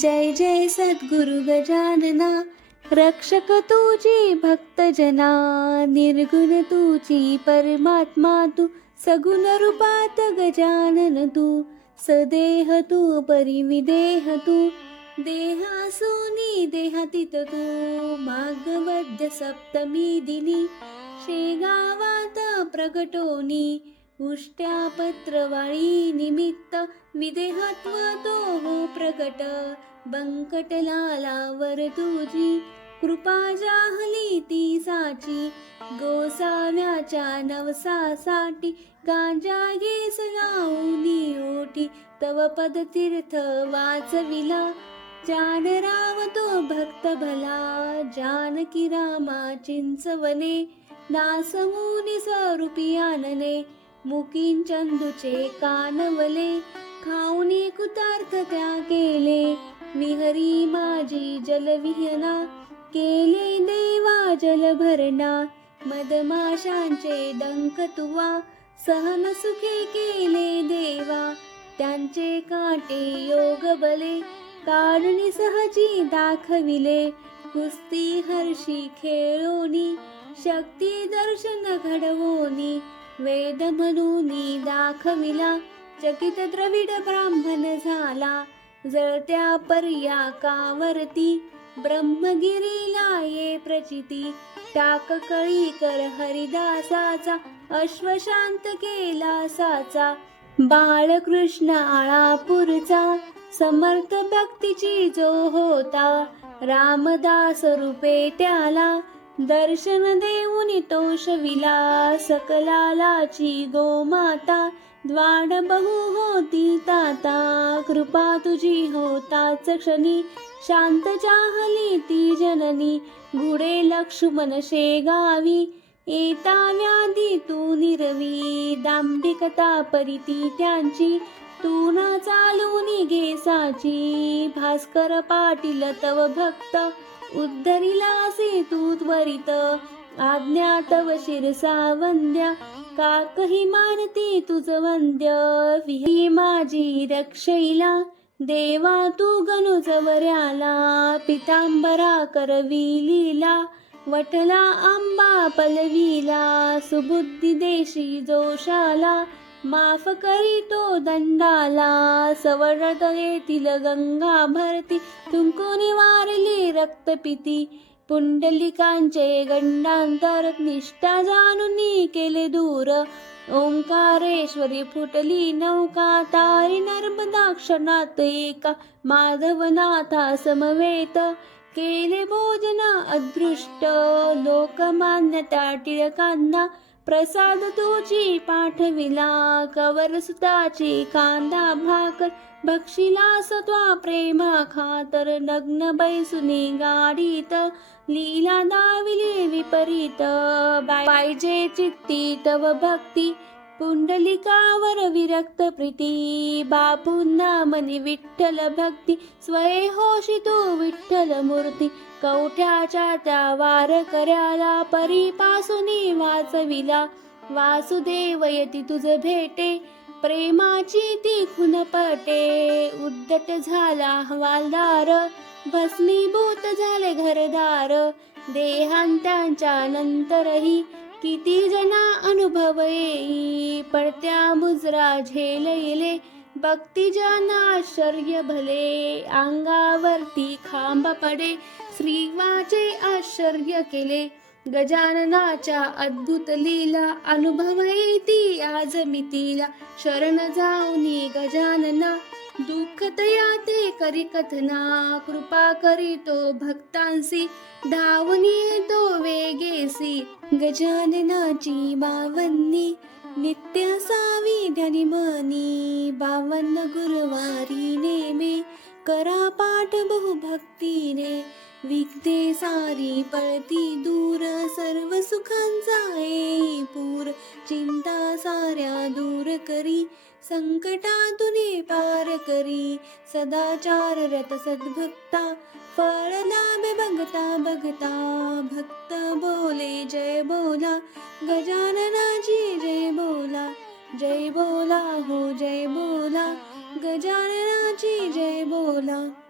जय जय सद्गुरु गजानना रक्षक तुझी भक्तजना निर्गुण तुझी परमात्मा तू सगुण रूपात गजानन तू सदेह तू परिविदेह तू देहासुनी देहातीत तू भागवद्य सप्तमी दिनी शेगावात प्रगटोनी उष्ट्या पत्रवाळी निमित्त विदेहत्व तो हो प्रकट बंकटलालावर तुझी कृपा जाहली ती साची. गोसाव्याच्या नवसासाठी गांजा घेस लावली ओटी. तव पद तीर्थ वाचविला. जान राव तो भक्त भला. जानकी रामा चिंचवने दासमुनी स्वरूपी आनने मुकीन चंदूचे कानवले खाऊनी कुतार्थ त्या केले. विहरी माझी जलविहना केले देवा जलभरणा. मदमाशांचे डंक तुवा सहन सुखे केले देवा. त्यांचे काटे योग बले काढणी सहजी दाखविले. कुस्ती हर्षी खेळोनी शक्ती दर्शन घडवोनी. वेद म्हणून दाखविला चकित द्रविड ब्राह्मण झाला जळत्या पर्याकावरती ब्रह्मगिरीला ये प्रचिती टाक कळी कर हरिदासाचा अश्वशांत केला साचा बाळकृष्ण आळापूरचा समर्थ भक्तीची जो होता रामदास रूपे त्याला दर्शन देऊन तोषविला सकलालाची गोमाता. द्वाड बहु होती ताता कृपा तुझी होताच क्षणी. शांत चाहली ती जननी गुडे लक्ष्मण शेगावी येता व्याधी तू निरवी दांभिकता परिती त्यांची. तू न चालून घे साची भास्कर पाटील तव भक्त. उद्धरिलासे तू त्वरित आज्ञा तव शिरसा वंद्या काकही मानती तुझ वंद्य विही माझी रक्षैला देवा तू गणुजवऱ्याला पितांबरा करविलीला वटला आंबा पलवीला सुबुद्धी देशी जोशाला माफ करी तो दंडाला सवर्णत येतील गंगा भरती. तुंकुनी वारली रक्तपिती पुंडलिकांचे गंडांतर निष्ठा जाणून केले दूर. ओंकारेश्वरी फुटली नौका तारी नर्मदा क्षणात एका. माधवनाथा समवेत केले भोजन अदृष्ट. लोकमान्य त्या टिळकांना प्रसाद तुझी पाठविला कवर सुताची कांदा भाकर. भक्षिला सत्वा प्रेमा खातर नग्न बैसुनी गाडीत. लीला दाविले विपरीत पाहिजे चित्ती तव भक्ती. पुंडलिकावर विरक्त प्रीती बापूंना मनी विठ्ठल भक्ती स्वये होशी तू विठ्ठल मूर्ती. कवठ्याच्या त्या वार कर्याला परीपासूनी वाचविला. वासुदेव यती तुझ भेटे प्रेमाची ती खुन पटे उद्धट झाला हवालदार भस्मीभूत झाले घरदार. देहांत्यांच्या नंतरही किती जना अनुभव पडत्या मुजरा झेल येले आश्चर्य भले अंगावरती खांब पडे. श्रीवाचे आश्चर्य केले गजाननाच्या अद्भुत लीला अनुभव आज मितीला शरण जाऊनी गजानना दुःख तया ते करी कथना कृपा करीतो भक्तांसी धावनी तो वेगेसी गजाननाची बावन्नी नित्य सावी ध्यानी मनी बावन्न गुरुवारी नेमे करा पाठ बहु विकते सारी पळती दूर सर्व सुखांचा आहे पूर. चिंता साऱ्या दूर करी संकटातून पार करी. सदाचार रत सद्भक्ता फळ लाभे बघता बघता. भक्त बोले जय बोला. गजाननाची जय बोला. जय बोला हो जय बोला. गजाननाची जय बोला.